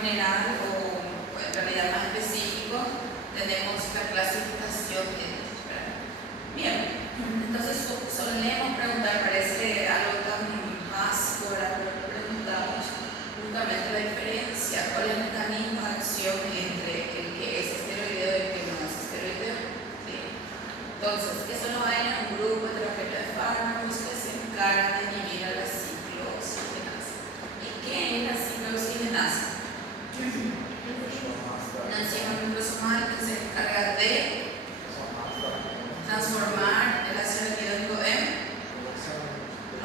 general o en realidad más específico, tenemos la clasificación étnica. Bien, entonces solemos preguntar, parece algo tan básico, ¿verdad? Pero preguntamos justamente la diferencia, cuál es el mecanismo de acción entre el que es esteroideo y el que no es esteroideo. ¿Sí? Entonces, eso nos va en un grupo heterogéneo de fármacos que se encargan de inhibir a la ciclooxigenasa. ¿Y qué es la ciclooxigenasa? Una enzima nucleosomal que se encarga de transformar el ácido ribonucleico en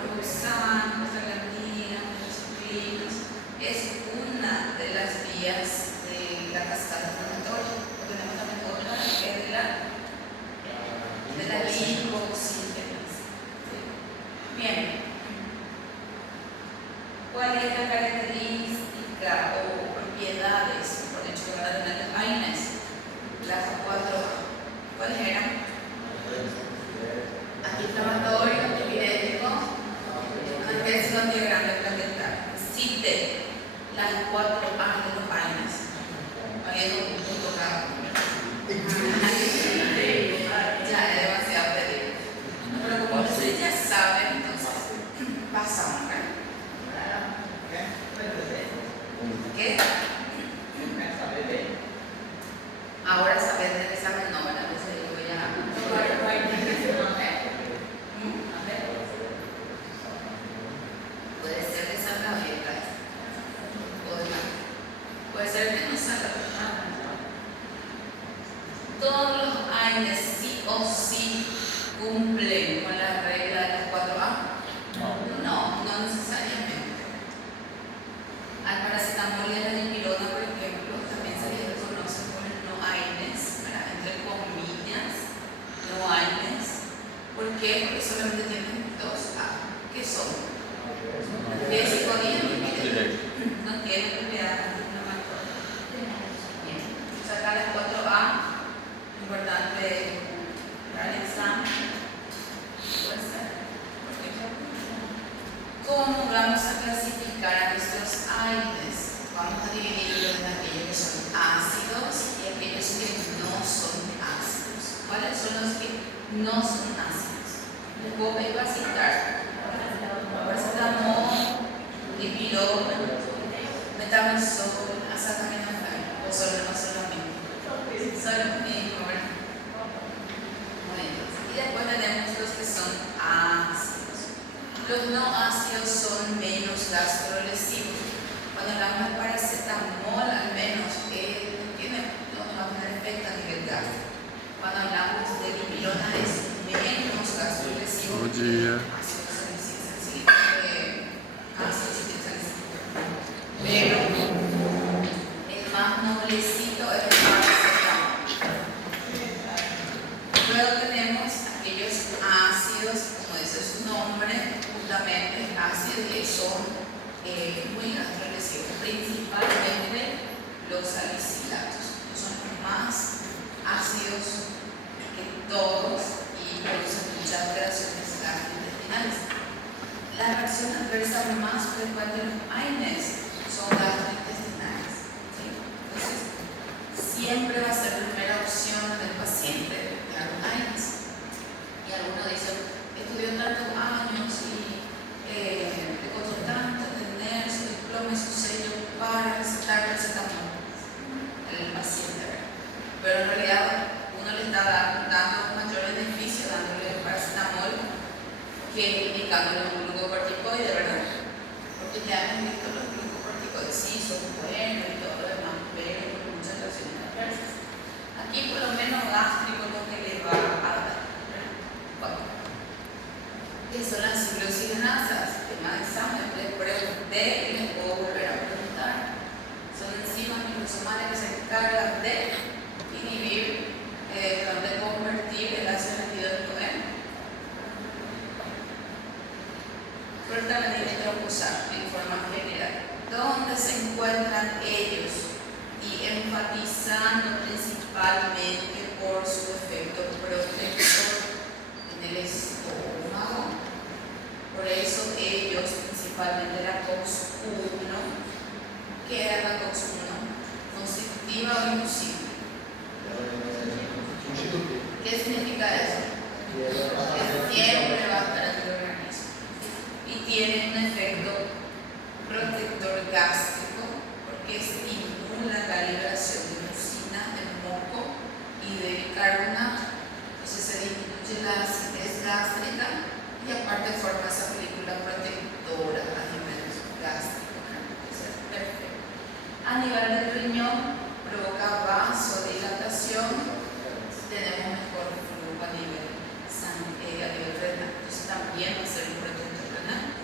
ribosano, prostaglandina, ciclinas. Es una de las vías de la cascada inflamatoria. Tenemos también otra que es de la lipooxigenasa. ¿Sí? Bien. ¿Cuál es la característica o propiedades, por hecho, que van a tener las AINES? Las 4A. ¿Cuáles eran? Antiinflamatorio, antipirético, analgésico, antigrande, plaquetario. Cite las 4A de los AINES. Poniendo un punto cada uno. Ya es demasiado pedir. No, pero como ustedes ya saben, entonces pasamos, ¿verdad? ¿Qué? Ahora saber del examen no, ¿verdad? Entonces digo ya. Puede ser que salga bien, o de mal. Puede ser que no salga bien. Todos los AINES sí o sí cumplen con la regla de las 4A. No necesariamente. Al paracetamol y a la dipirona, por ejemplo, también se les reconoce como no AINES, entre comillas, no AINES. ¿Por qué? Porque solamente tienen 2A. ¿Qué son? Analgésico y antipirético. No tienen propiedad antiinflamatoria. Bien. Sacar las 4A, importante para el examen. Puede ser. ¿Cómo vamos a clasificar a nuestros AINES? Vamos a dividirlos en aquellos que son ácidos y aquellos que no son ácidos. ¿Cuáles son los que no son ácidos? Les puedo citar paracetamol, dipirona, metamizol, acetaminofén, o solamente. Solo lo mismo, ¿verdad? Bueno, y después tenemos los que son ácidos. Los no ácidos son menos gastrolesivos. Cuando hablamos de paracetamol, al menos no va a tener efecto a nivel gástrico. Cuando hablamos de dipirona es menos gastrolesivo que ácido salicílico. Pero el más noblecito es el paracetamol. Luego tenemos aquellos ácidos, como dice su nombre, justamente ácidos que son muy gastrolesivos, principalmente los salicilatos, que son los más ácidos que todos y producen muchas reacciones gastrointestinales. La reacción adversa más frecuente de los AINES son gastrointestinales. ¿Sí? Entonces, siempre va a ser la primera opción del paciente de los AINES. Y algunos dicen, estudió tantos años y le costó tanto tener su diploma y su sello para recetar paracetamol al paciente, ¿verdad? Pero en realidad uno le está dando mayor beneficio dándole paracetamol que indicándole un glucocorticoide, ¿verdad? Porque ya hemos visto los glucocorticoides, sí, son buenos y todo lo demás, pero con muchas reacciones adversas. Aquí por lo menos gástrico es lo que le va a dar. Bueno, ¿qué son las ciclooxigenasas? Tema de examen, les pregunté y les puedo volver a preguntar. Son enzimas nucleosomales que se encargan de inhibir, de convertir el ácido ribonucleico en prostaglandina y tromboxano en forma general. ¿Dónde se encuentran ellos? Y enfatizando principalmente por su efecto protector en el estómago. Por eso ellos, principalmente la COX-1, ¿Qué era la COX-1? ¿Constitutiva o inducible? ¿Qué significa eso? Que siempre va a estar en el organismo y tiene un efecto protector gástrico porque estimula la liberación de mucina del moco y de bicarbonato. Entonces se disminuye la acidez gástrica y aparte forma esa película protectora a nivel gástrico. Eso es perfecto. A nivel del riñón provoca vasodilatación, tenemos mejor flujo a nivel renal, entonces también va a ser un protector renal.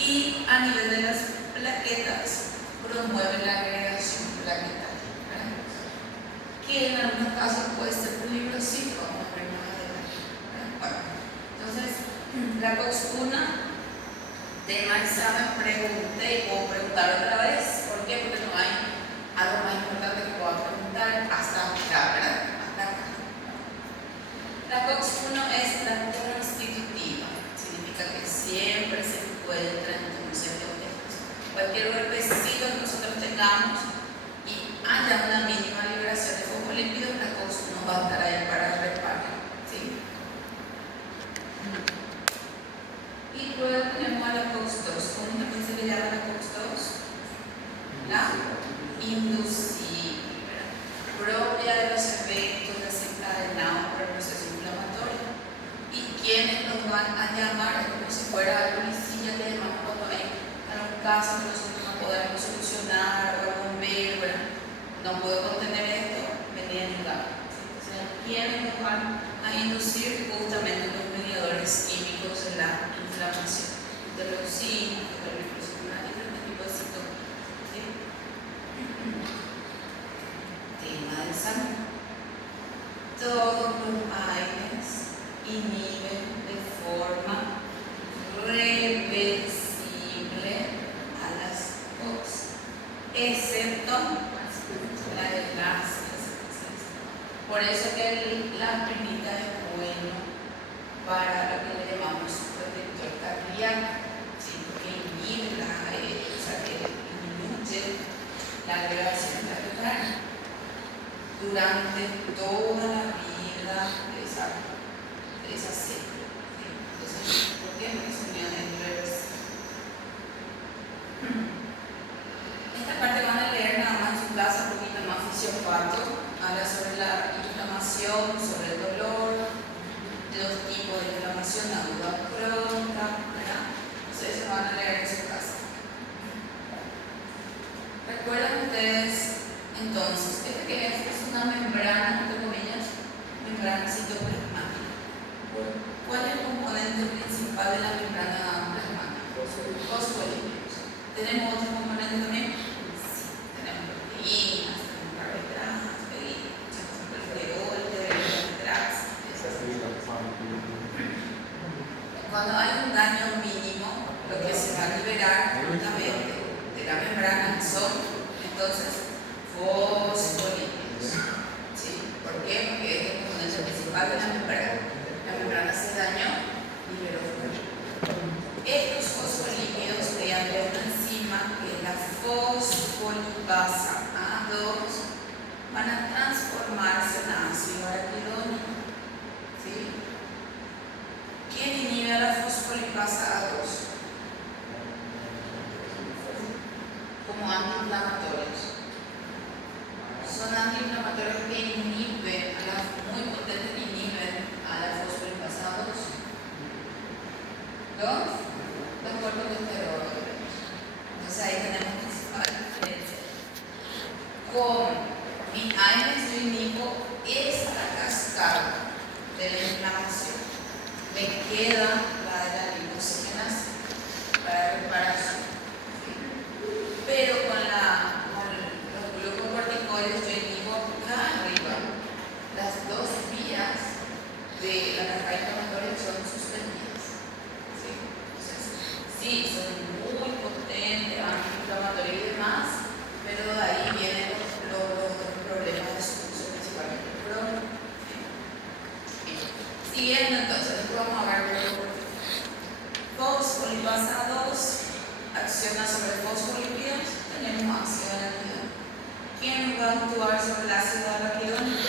Y a nivel de las plaquetas promueve la agregación plaquetaria, ¿verdad? Que en algunos casos puede ser peligrosísimo, vamos a ver más adelante, ¿verdad? Bueno, entonces la COX-1, tema examen, pregunté y puedo preguntar otra vez. ¿Por qué? Porque no hay algo más importante que pueda preguntar hasta acá, ¿verdad? Hasta acá. La COX-1 es la constitutiva, significa que siempre se encuentra en función de objetos. Cualquier golpecito que nosotros tengamos y haya una mínima liberación de fosfolípidos, la COX-1 va a estar ahí para reparar, ¿sí? Y luego tenemos a la COX-2. ¿Cómo también se le llama la COX-2? La inducible, propia de los efectos desencadenados por el proceso inflamatorio. Y quienes nos van a llamar, es como si fuera la policía, le llamamos cuando hay algún caso que nosotros no podemos solucionar, o algún bombero, ¿verdad? No puedo contener esto, venía a ayudar. O sea, quienes nos van a inducir justamente los mediadores químicos de la inflamación, interleucina, interleucina, este tipo de síntomas. ¿Sí? Tema del examen. Todos los AINES inhiben de forma reversible a las COX, excepto la de las. Por eso que la primita es bueno para lo que le llamamos protector cardíaco, ¿sí? Porque inhibe o sea, que disminuye la agregación plaquetaria durante toda la vida de esa célula. ¿Sí? Entonces, ¿por qué? Porque es unión irreversible. Esta parte van a leer nada más en su casa un poquito más fisiopático, habla sobre la inflamación, sobre el dolor, los tipos de inflamación aguda crónica, ¿verdad? Ustedes se van a leer en su casa. ¿Recuerdan ustedes entonces que es una membrana, entre comillas, membrana citoplasmática? ¿Cuál es el componente principal de la membrana plasmática? Fosfolípidos. ¿Tenemos otro componente también? Sí, tenemos proteínas, tenemos carbohidratos, cuando hay un daño mínimo, lo que se va a liberar justamente de la membrana son entonces fosfolípidos. ¿Sí? ¿Por qué? Porque es el componente principal de la membrana. La membrana se dañó, liberó fosfolípidos. Estos fosfolípidos, mediante una enzima que es la fosfolipasa A2, van a transformarse en ácido araquidónico. ¿Sí? ¿Quién inhibe a la fosfolipasa A2? Como antiinflamatorios. Son antiinflamatorios que inhiben, muy potentes, inhiben a la fosfolipasa A2. Los corticosteroides. Entonces ahí tenemos principal diferencia. Con mi AINES yo inhibo esta cascada de la inflamación. Me queda la de la lipocigenasa para reparación. Pero con los glucocorticoides yo inhibo acá arriba. Las dos vías de la cascada inflamatoria son suspendidas. ¿Sí? Entonces, sí, son muy potentes, antiinflamatorios y demás, pero de ahí vienen los problemas de su uso, principalmente el Crohn. Siguiendo entonces, vamos a ver fosfolipasa 2 acciona sobre fosfolípidos, tenemos ácido araquidónico. ¿Quién va a actuar sobre el ácido araquidónico?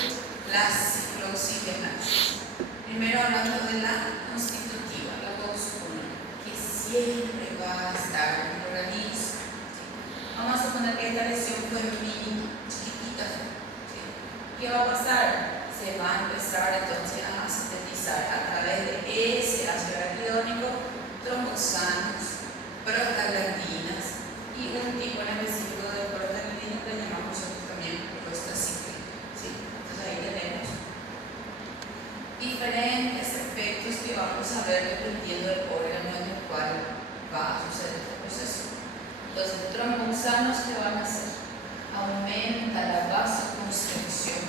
Las ciclooxigenases. Primero hablando de la constitutiva, la COX-1, que siempre va a estar en el organismo. ¿Sí? Vamos a suponer que esta lesión fue mínima, chiquitita. ¿Sí? ¿Qué va a pasar? Se va a empezar entonces a sintetizar a través de ese ácido araquidónico tromboxanos, prostaglandinas y un tipo en específico de prostaglandina que llamamos nosotros también prostaciclina. ¿Sí? Entonces ahí tenemos diferentes efectos que vamos a ver dependiendo del órgano en el cual va a suceder este proceso. Entonces, tromboxanos, ¿qué van a hacer? Aumenta la vasoconstricción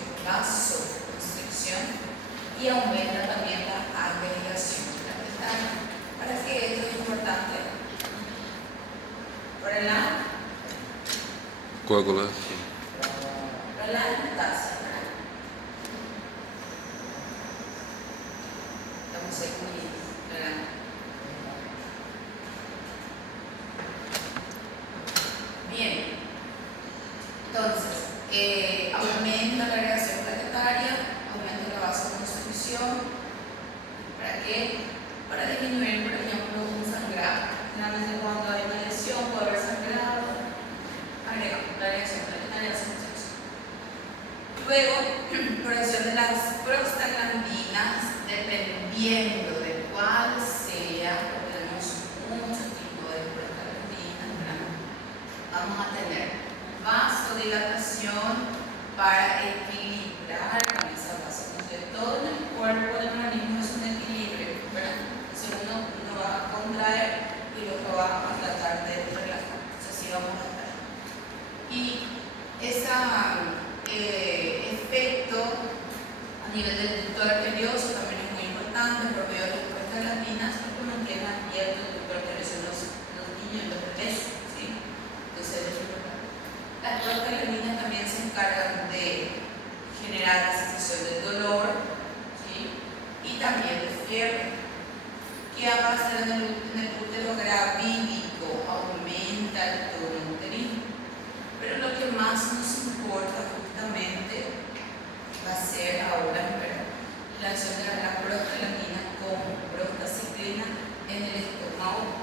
y aumenta también la agregación de la pestaña. ¿Para qué esto es importante? Para la coagulación. Para la lactancia. Estamos ahí muy bien. Bien. Entonces, aumenta la agregación planetaria, aumenta la vasoconstricción. ¿Para qué? Para disminuir, por ejemplo, un sangrado. Generalmente cuando hay una lesión puede haber sangrado, agregamos la agregación planetaria. Luego, producción de las prostaglandinas, dependiendo de cuál sea, porque tenemos muchos tipos de prostaglandinas, vamos a tener vasodilatación para equilibrar con esa vasoconstricción. Todo en el cuerpo del organismo es un equilibrio, ¿verdad? Entonces uno va a contraer y el otro va a tratar de relajar. Entonces así vamos a estar. Y ese efecto a nivel del ducto arterioso también es muy importante, por medio de las prostaglandinas, porque mantiene abierto el ducto arterioso en los niños, en los bebés, ¿sí? Entonces es importante. Las prostaglandinas también se encargan de generar la sensación del dolor, ¿sí? Y también de fiebre. ¿Qué va a pasar en el útero gravídico? Aumenta el tono uterino. Pero lo que más nos importa justamente va a ser ahora la acción de la prostaglandina con prostaciclina en el estómago,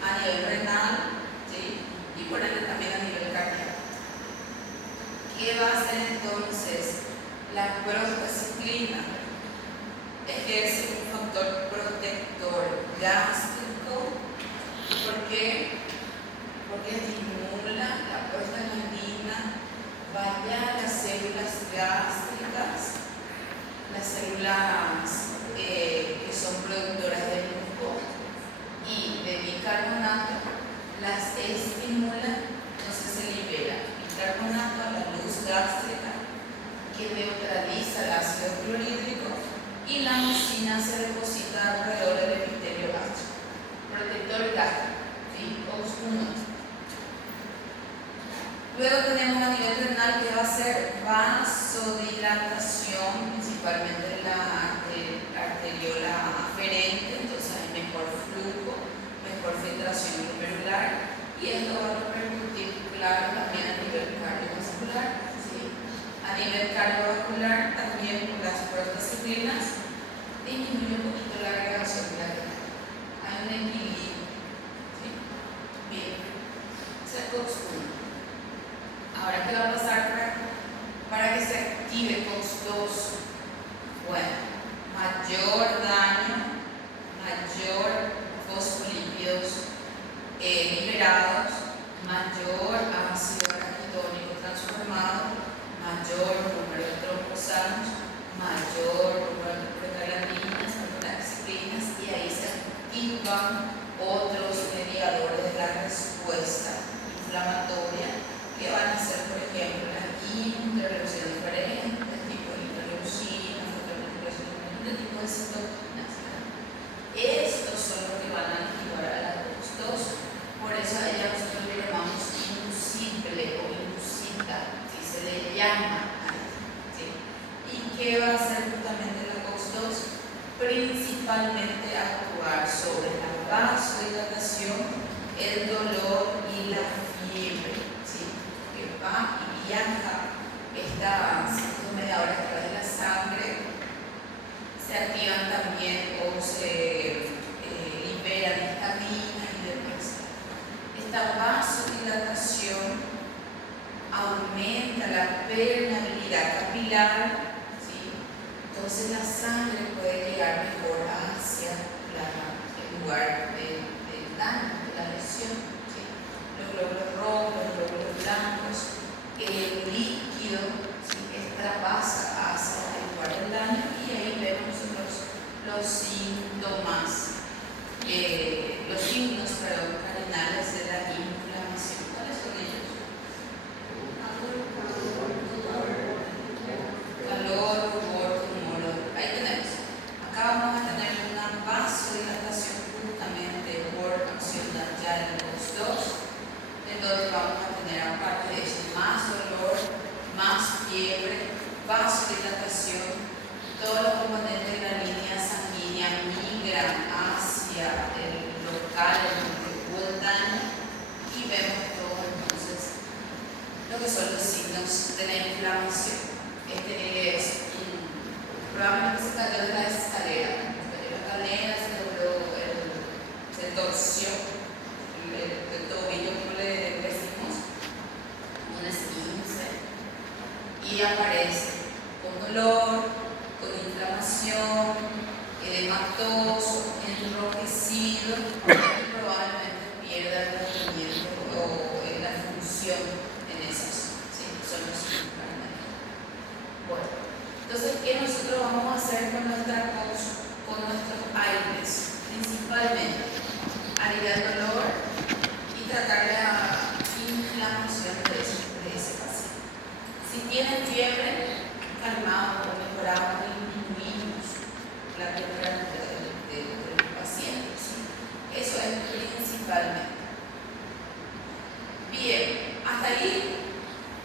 a nivel renal, ¿sí? Y por ende también a nivel cardíaco. ¿Qué va a hacer entonces la prostaciclina? Ejerce un factor protector gástrico. ¿Por qué? Porque estimula la prostaglandina, vaya a las células gástricas, las células que son productoras de glucosa y de bicarbonato, las estimula, entonces se libera bicarbonato a la luz gástrica que neutraliza el ácido clorhídrico y la mucina se deposita alrededor del epitelio gástrico. Protector gástrico, ¿sí? COX-1. Luego tenemos a nivel renal que va a ser vasodilatación, principalmente la arteriola aferente, entonces hay mejor flujo, mejor filtración glomerular y esto va a repercutir, claro, también a nivel cardiovascular, ¿sí? A nivel cardiovascular también con las prostaciclinas disminuye un poquito la agregación plaquetaria. Hay un equilibrio, ¿sí? Bien, ese es COX-1. Ahora, ¿qué va a pasar para que se active COX-2? Bueno, mayor daño, mayor fosfolípidos liberados, mayor ácido araquidónico transformado, mayor número de tromboxanos, mayor número de prostaglandinas, prostaciclinas, y ahí se activan otros mediadores de la respuesta inflamatoria que van a ser, por ejemplo, las interleucinas diferentes, tipo de interleucina, fotointerleucina, tipo de citoquinas. Estos son los que van a activar a la COX-2. Por eso a ella nosotros le llamamos inducible o inducita, si se le llama a ella, ¿sí? ¿Y qué va a hacer justamente la COX-2? Principalmente actuar sobre la vasodilatación, el dolor y la fiebre, ¿sí? Que va y viaja estas 100 mediadores a través de la sangre, se activan también o se liberan estaminas y demás. Esta vasodilatación aumenta la permeabilidad capilar, ¿sí? Entonces la sangre puede llegar mejor hacia el lugar del daño, de la lesión, ¿sí? Los glóbulos rojos, los glóbulos blancos, el líquido, ¿sí? Extravasa hacia el lugar del daño y ahí vemos nosotros los signos cardinales de la inflamación. ¿Cuáles son ellos? Calor, rubor, tumor. Ahí tenemos. Acá vamos a tener una vasodilatación justamente por acción ya del COX-2, en donde vamos a tener, aparte de eso, más dolor, más fiebre, vasodilatación. Todos los componentes de la línea sanguínea migran hacia el local en donde hubo el daño y vemos todo entonces lo que son los signos de la inflamación. Este es probablemente se cayó de la escalera, se torció el tobillo, como le decimos, un esguince, y aparece con dolor, con inflamación, edematoso, enrojecido y probablemente pierda el movimiento o la función en esas, ¿sí? Son los signos. Bueno, entonces, ¿qué nosotros vamos a hacer con nuestros aires? Principalmente, aliviar el dolor y tratar la inflamación de ese paciente. Si tienen fiebre, calmamos o mejoramos o disminuimos la temperatura del paciente, ¿sí? Eso es principalmente. Bien, hasta ahí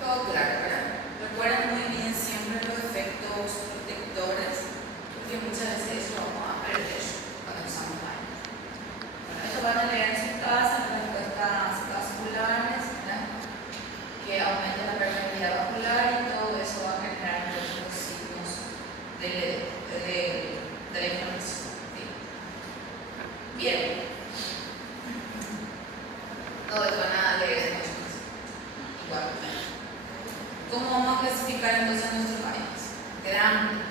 todo claro, ¿verdad? Recuerden muy bien siempre los efectos protectores, porque muchas veces eso vamos a perder cuando usamos aire. Bueno, esto van a leer en su casa, las respuestas vasculares, ¿verdad? Que aumenta la permeabilidad vascular y todo eso va a generar los signos de la inflamación. ¿Sí? Bien. Todo esto van a leer después. Igualmente. ¿Cómo vamos a clasificar entonces nuestros aires? Grande,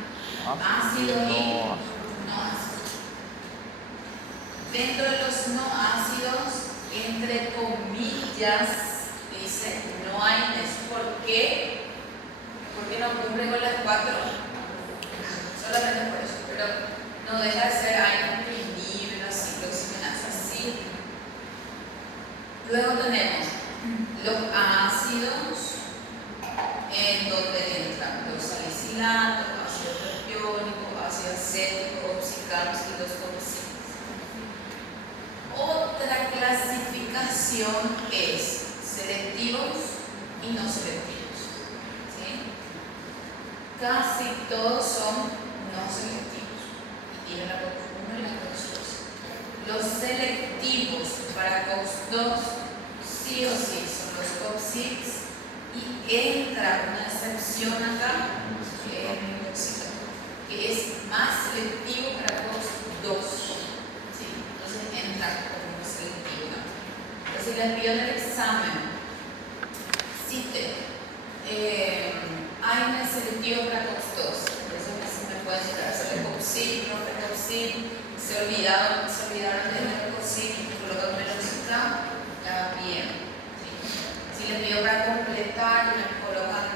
ácido y no ácido. Dentro de los no ácidos, entre comillas, dice no hay eso. ¿Por qué? Porque no cumple con las 4. Solamente por eso, pero no deja de ser aire imprimible, así, oxigenasa, así. Luego tenemos los ácidos, en donde entran los salicilatos, ácido propiónico, ácido acético, oxícanos y los comicidos. Otra clasificación es selectivos y no selectivos, ¿sí? Casi todos son no selectivos y tienen la COX-1 y la COX-2. Los selectivos para COX-2 sí o sí son los COX-6 y entra una excepción acá, que es el minoxidil, que es más selectivo para COX-2. ¿Sí? Entonces entra como selectivo. Entonces les pido en el examen, cite, hay un selectivo para COX-2, eso sí me pueden citar, hacerle COX-6, no COX-6, se olvidaron de la COX-6 y colocan meloxicam, está bien. Si les pido para completar, me colocan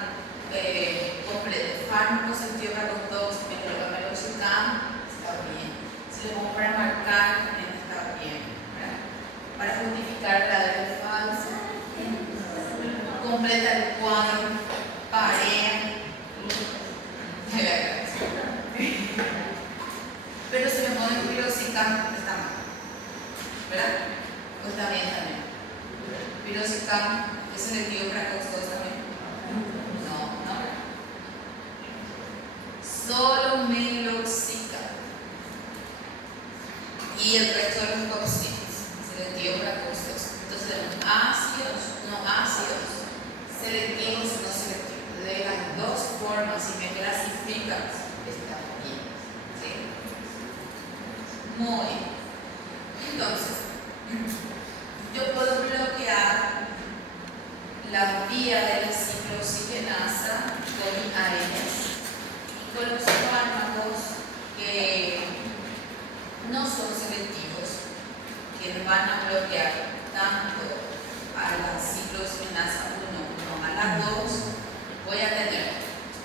fármacos sentido para COX-2, me colocan meloxicam, está bien. Si les pongo para marcar, también está bien, ¿verdad? Para justificar la de falsa, completa el cuadro, parea, pero si me ponen piroxicam, está mal, ¿verdad? Pues está bien también. Piroxicam es selectivo para COX-2 también. No. Solo meloxicam y el resto de los COX-6. selectivo para COX-2. Entonces tenemos ácidos, no ácidos, selectivos, no selectivos. De las dos formas, si me clasificas, está bien. ¿Sí? Muy bien. Entonces, yo puedo bloquear la vía de la ciclooxigenasa con ARNs con los fármacos que no son selectivos, que van a bloquear tanto a la ciclooxigenasa 1 como a la 2. Voy a tener,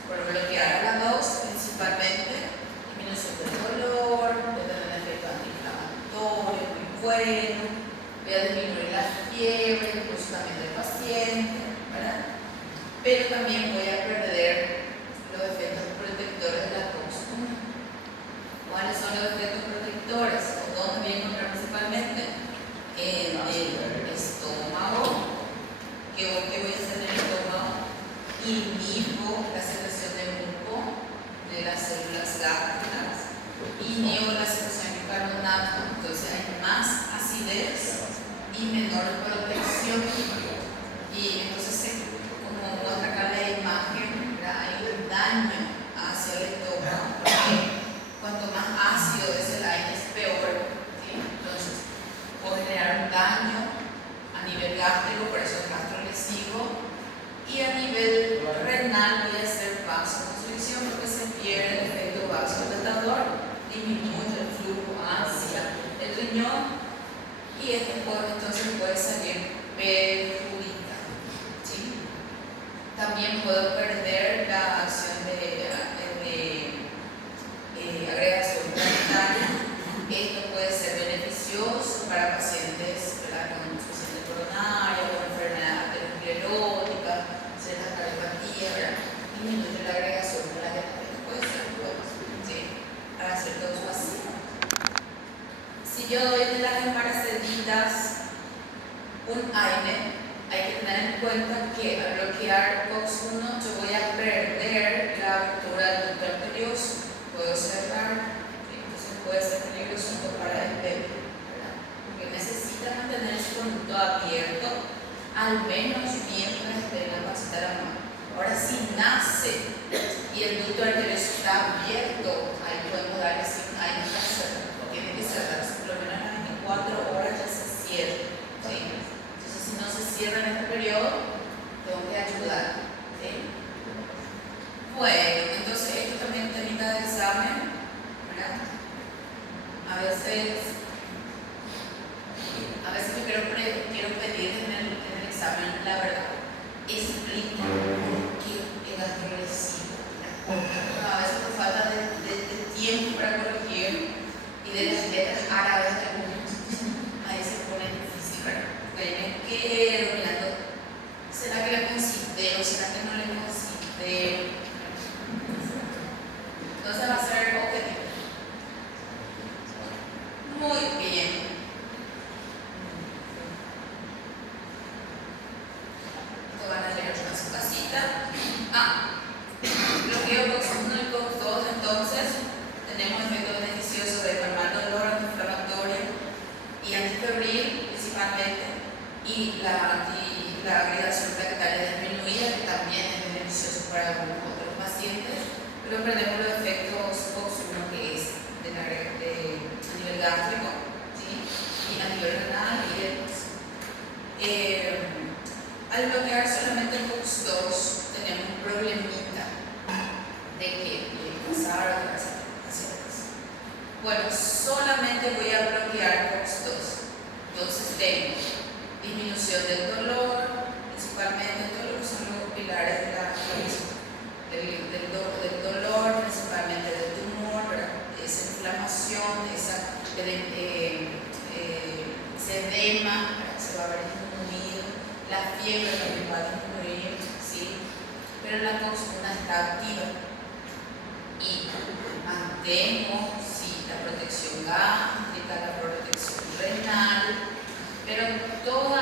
por bloquear a la 2, principalmente disminución del dolor, voy a tener efecto antiinflamatorio muy bueno, voy a disminuir la fiebre, incluso también del paciente, ¿verdad? Pero también voy a perder los efectos protectores de la COX-1. ¿Cuáles son los efectos protectores? ¿Dónde voy a encontrar principalmente? En el estómago. ¿Qué voy a hacer en el estómago? Inhibo la secreción de muco de las células gástricas, inhibo la secreción de bicarbonato, entonces hay más acidez y menor protección. Y entonces, como muestra acá la imagen, hay un daño hacia el estómago, porque cuanto más ácido es el aire es peor, ¿sí? Entonces puedo generar un daño a nivel gástrico, por eso es gastrolesivo, y a nivel renal voy a hacer vasoconstricción porque se pierde el efecto vasodilatador, disminuye el flujo hacia el riñón y este entonces puede salir perjudicado, ¿sí? También puedo perder la acción de agregación planetaria. Esto puede ser beneficioso para pacientes, ¿verdad?, con insuficiencia coronaria, con enfermedad arteriosclerótica, ciertas cardiopatías, ¿verdad? Disminuye la agregación planetaria. Esto puede ser bueno, ¿sí?, para ciertos pacientes. Si yo doy de las embarazadas un AINE, hay que tener en cuenta que al bloquear COX-1 yo voy a perder la abertura del ducto arterioso. Puedo cerrar, entonces puede ser peligroso para el bebé, ¿verdad? Porque necesita mantener ese conducto abierto al menos mientras esté en la pancita de la mamá. Ahora, si nace y el ducto arterioso está abierto, ahí podemos darle signo, ahí no está cerrado, tiene que cerrarse por lo menos a las 24 horas ya se cierra, ¿sí? Entonces, si no se cierra en este periodo, tengo que ayudar, ¿sí? Bueno, entonces esto también es temita de examen, ¿verdad? A veces yo quiero pedir en el examen, la verdad, explica por qué es gastrolesivo. A veces por falta de tiempo para corregir y de las letras árabes de algunos, ahí se pone difícil, ¿verdad? Porque yo me quedo mirando, ¿será que le considero? ¿Será que no le considero? Entonces va a ser objetivo. Muy bien. Esto van a leer en su casita. Bloqueo COX-1 y COX-2, entonces tenemos efecto beneficioso de calmar dolor, antiinflamatorio y antifebril principalmente, y la agregación plaquetaria disminuida, que también es beneficioso para algunos otros pacientes, pero perdemos los efectos COX-1 que es a nivel gástrico, ¿sí?, y a nivel renal y demás. Al bloquear solamente el COX-2 tenemos un problemita de que pasar a otras pacientes. Bueno, solamente voy a bloquear COX-2, entonces tengo disminución del dolor, principalmente todo lo que son los pilares de la del dolor, principalmente del tumor, ¿verdad?, esa inflamación, ese edema, ¿verdad?, se va a ver disminuido, la fiebre también va a disminuir, ¿sí?, pero la COX-1 está activa y mantengo, sí, la protección gástrica, la protección renal, pero todo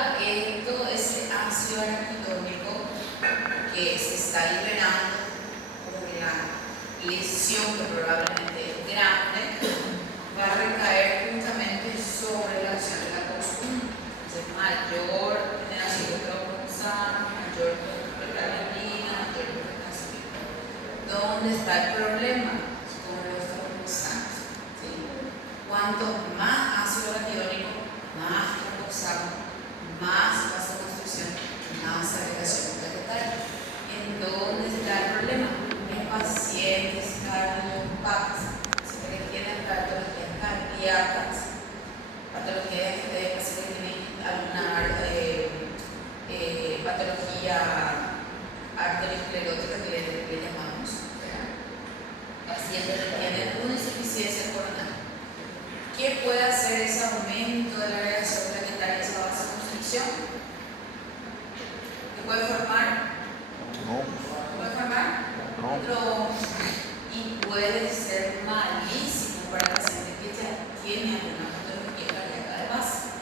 ese ácido araquidónico que se está liberando por la lesión que probablemente es grande, va a recaer justamente sobre la acción de la COX-1. usamos, más vasoconstricción, más agregación plaquetaria. ¿En dónde está el problema? En pacientes cardiopáticos, que tienen patologías cardíacas, patologías de pacientes que tienen alguna patología arteriosclerótica que le llamamos, ¿verdad? Pacientes que tienen una insuficiencia coronaria. ¿Qué puede hacer ese aumento de la agregación plaquetaria, esa vasoconstricción? ¿Qué puede formar? ¿Puede formar? No. Y puede ser malísimo para el paciente que ya tiene alguna patología cardíaca de base.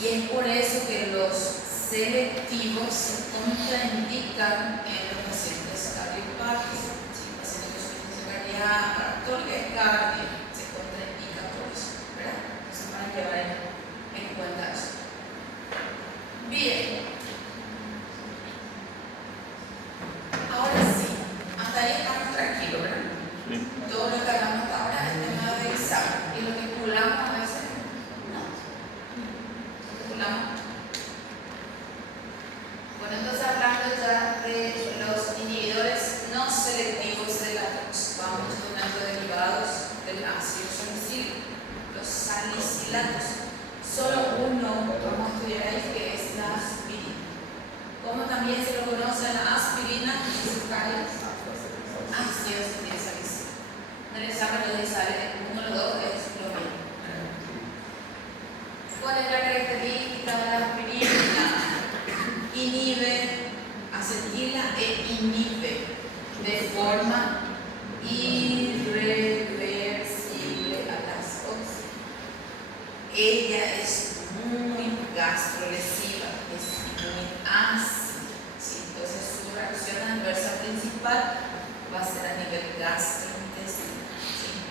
Y es por eso que los selectivos se contraindican en los pacientes cardiopáticos. ¿Sí? Pacientes con insuficiencia cardíaca, todo lo que es cardio, se contraindica por eso, ¿verdad? Entonces, para llevar en cuenta eso. Bien. Ahora sí, hasta ahí estamos tranquilos, ¿verdad? Sí. Todo lo que hablamos hasta ahora es tema de examen. Y lo que calculamos a veces, no. Calculamos. Bueno, entonces hablando ya de los inhibidores no selectivos de la DOX, vamos tomando derivados del ácido salicílico, los salicilatos. Solo uno vamos a estudiar ahí, que es la aspirina. Como también se lo conoce la aspirina y su cáliz, ácido salicílico. En el examen donde sale uno o dos es lo mismo. ¿Cuál es la característica de la aspirina? Inhibe, acetila e inhibe de forma irreversible a las OX. Ella es muy gastrolesiva, es muy ácida, ¿sí? Entonces su reacción adversa principal va a ser a nivel gastrointestinal, ¿sí?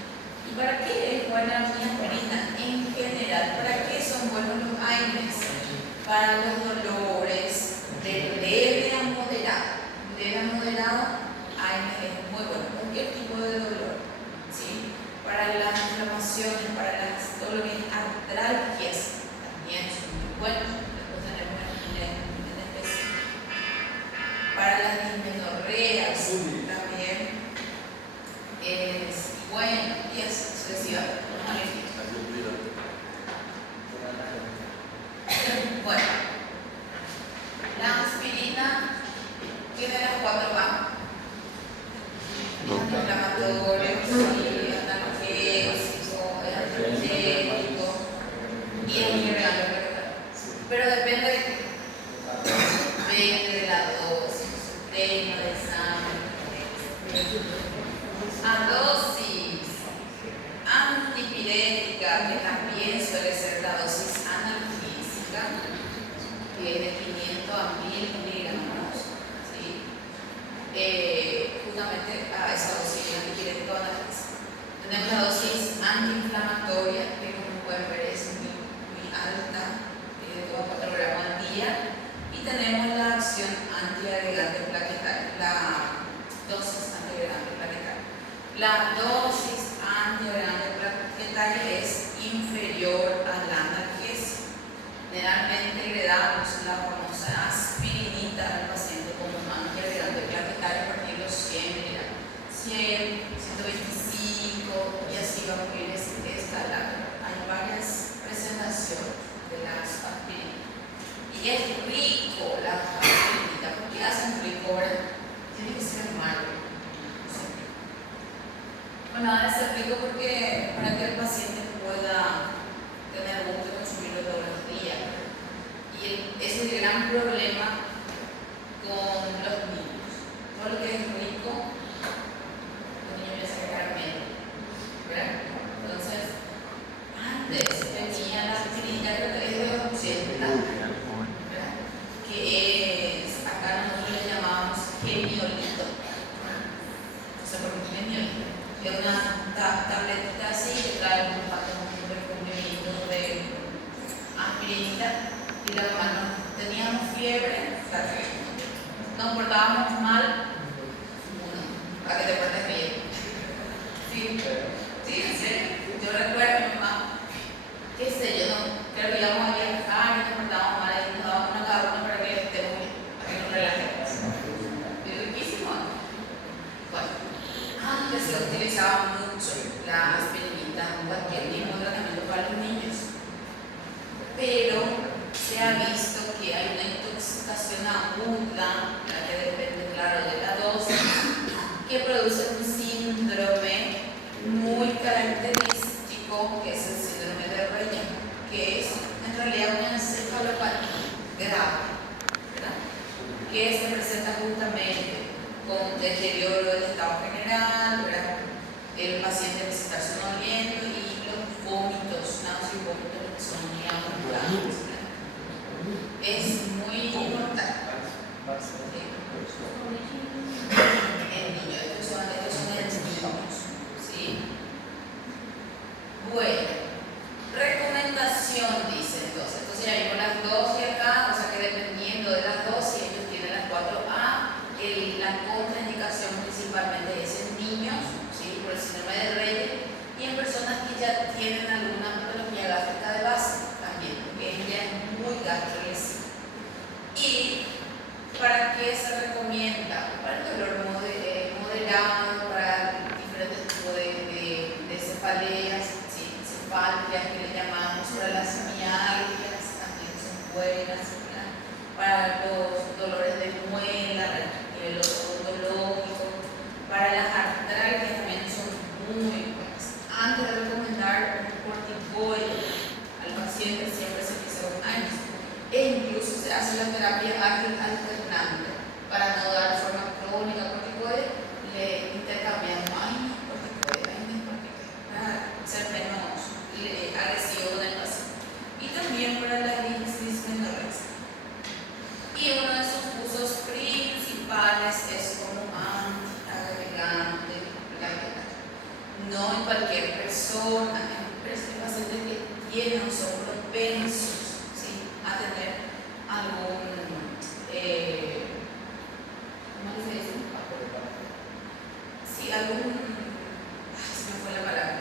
¿Y para qué es buena la aspirina? En general, ¿para qué son buenos los AINES? Para los dolores de leve a moderado. Leve a moderado, AINES es muy bueno. Cualquier tipo de dolor, ¿sí? Para las inflamaciones, para las dolores artralgias, también son muy buenos. Después tenemos en específico. Para las dismenorreas, también es bueno. Y así sucesivamente. Bueno, la aspirina tiene las 4 A. Antiinflamatorio, analgésico, antialérgico y antiregalo. Pero depende de la dosis, tema de examen. A dosis antipirética, que también suele ser la dosis analgésica, que es de 500 a 1000 miligramos, ¿sí? Justamente a esa dosis antipirética o analgésica. Tenemos la dosis antiinflamatoria, que como pueden ver es muy alta, de 4 gramos al día. Y tenemos la acción antiagregante plaquetaria, la dosis antiagregante plaquetaria. La dosis antiagregante plaquetaria es inferior a la analgésica. Generalmente le damos la famosa aspirinita al paciente como antiagregante plaquetario a partir de los 100 miligramos. 100, 125 y así vamos a ir escalando. Hay varias presentaciones de las aspirinas. Y es rico la aspirinita. ¿Por qué hacen rico ahora? Tiene que ser malo. Bueno, ahora se rico porque para que el paciente pueda tener gusto de consumirlo todos los días. Y ese es el gran problema con los niños. Todo lo que es rico, los niños les sacan menos, ¿verdad? Entonces, antes tenía la aspirina, creo que es de 80, ¿verdad? Que es, acá nosotros le llamábamos geniolito. Entonces, ¿por qué geniolito? Es una tabletita así que trae un complemento de aspirinita y la mamá teníamos fiebre, nos portábamos mal, para que te portes bien. Sí, sí, en serio. Yo recuerdo a mi mamá, qué sé yo, no, creo que íbamos a viajar de relleno, que es en realidad una encefalopatía grave, ¿verdad? Que se presenta justamente con deterioro del estado general, ¿verdad? El paciente empieza a estar sonoliento y los vómitos, náuseas y vómitos que son muy abundantes, ¿verdad? Es muy importante. ¿Sí? En niños, estos son en niños, ¿sí? Bueno, recomendación dice entonces ya vimos las dosis acá, o sea que dependiendo de las dosis, ellos tienen las 4A, la contraindicación principalmente es en niños, ¿sí? Por el síndrome de Reyes, y en personas que ya tienen alguna patología gástrica de base también, porque ella es muy gastrolesiva. ¿Y para qué se recomienda? Para el dolor moderado, para diferentes tipos de cefaleas, ¿sí? Cefalgias que le llamamos, para las mialgias también son buenas, ¿verdad? Para los dolores de muela, a nivel odontológico, para las artralgias también son muy buenas. Antes de recomendar un corticoide al paciente siempre se dice 1 año. E incluso se hace la terapia alternante para no dar forma crónica corticoide, le intercambiamos corticoide, para ser menos agresivo con el paciente. Y también para la dismenorrea. Y uno de sus usos principales es como antiagregante, no en cualquier persona, en pacientes que tienen o son propensos, ¿sí? A tener algún, ¿cómo se dice? Sí, se me fue la palabra.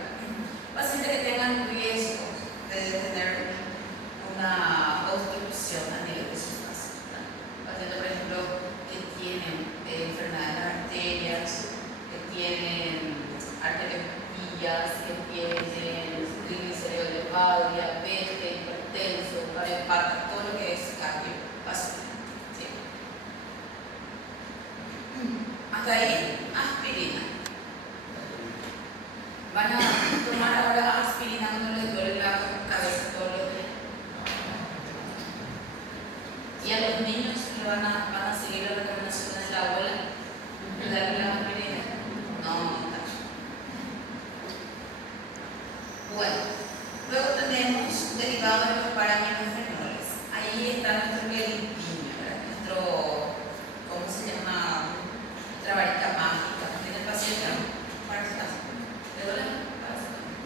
Pacientes que tengan riesgo de tener una obstrucción a nivel de sus vasos. Pacientes, por ejemplo, que tienen enfermedades de las arterias, que tienen arterioscopías, que tienen triglicéridos elevados, diabetes, hipertenso, cardiopata, todo lo que es cardiovascular. ¿Sí? Hasta ahí, aspirina. Van a tomar ahora aspirina cuando les duele la cabeza todos los días. Y a los niños le van a seguir las recomendaciones de la abuela de darle la aspirina. No. Bueno, luego tenemos derivados de los paraminofenoles. Ahí está nuestro queridinho, nuestro, ¿cómo se llama? Nuestra varita mágica. Tiene el paciente paracetamol. ¿Le duele? Paracetamol.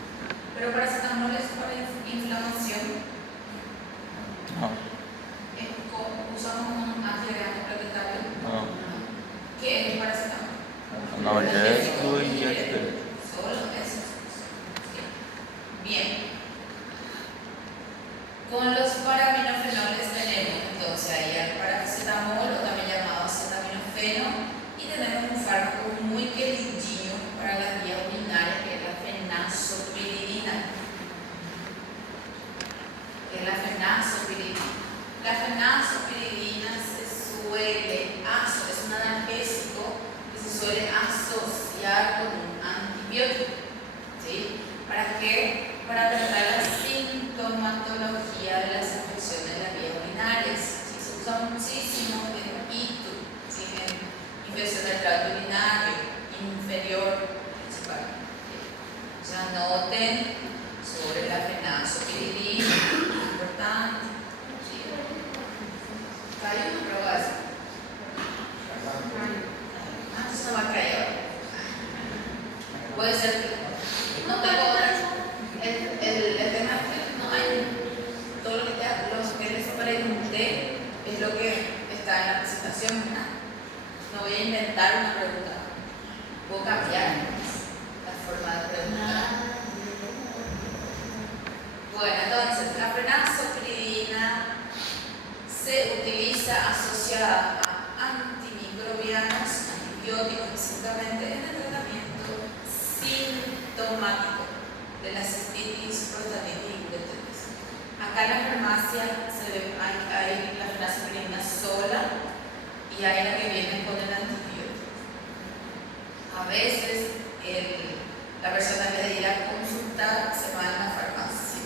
Pero paracetamol es para inflamación. No. ¿Usamos un antiagregante plaquetario? No. ¿Qué es el paracetamol? No, esto y esto. Solo eso. Bien. Con los paraminofenoles tenemos entonces ahí el paracetamol, o también llamado acetaminofeno, y tenemos un fármaco muy queridillo para las vías urinarias, que es la fenazopiridina. La fenazopiridina es un analgésico que se suele asociar con un antibiótico. ¿Sí? ¿Para qué? Para tratar la sintomatología de las infecciones de las vías urinarias. ¿Sí? Se usa muchísimo en ITU, ¿sí? En infección del tracto urinario inferior principalmente. O sea, noten sobre la fenazopiridina, es importante. ¿Sí? ¿Hay una prueba así? Entonces no va a caer ahora. Puede ser que no tengo otras. El tema es que no hay todo lo que les pregunté es lo que está en la presentación, ¿verdad? No voy a inventar una pregunta, voy a cambiar la forma de preguntar. Bueno, entonces la fenazopiridina se utiliza asociada a antimicrobianos, antibióticos específicamente en el tratamiento sintomático de la cistitis, prostatitis y uretritis. Acá en la farmacia hay la fenazopiridina sola y hay la que viene con el antibiótico. A veces la persona en vez de ir a consultar se va a la farmacia,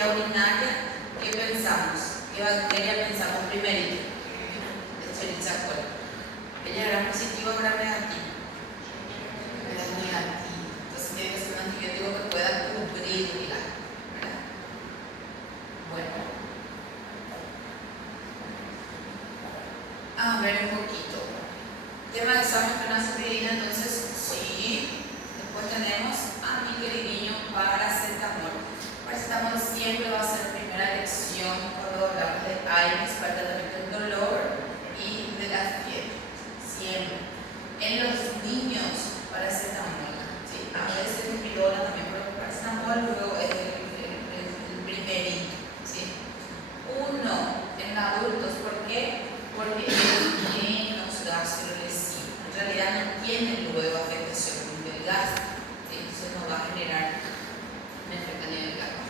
vía urinaria, ¿qué pensamos? ¿Qué bacteria pensamos primerito? Escherichia coli. ¿Ella era positiva o era negativa? Era negativa. Entonces tiene que ser un antibiótico que pueda cubrirla, ¿verdad? Bueno. A ver un poquito. Tema de examen fenazopiridina, entonces, sí. Después tenemos a mi queridinho paracetamol. Paracetamol siempre va a ser primera elección cuando hablamos de AINES para tratamiento del dolor y de la fiebre. Siempre. En los niños, paracetamol. ¿Sí? A veces dipirona también, pero paracetamol luego es el primerito. ¿Sí? Uno en adultos, ¿por qué? Porque es menos gastrolesivo. En realidad no tiene luego afectación del gas, ¿sí? Entonces no va a generar un efecto a nivel gástrico.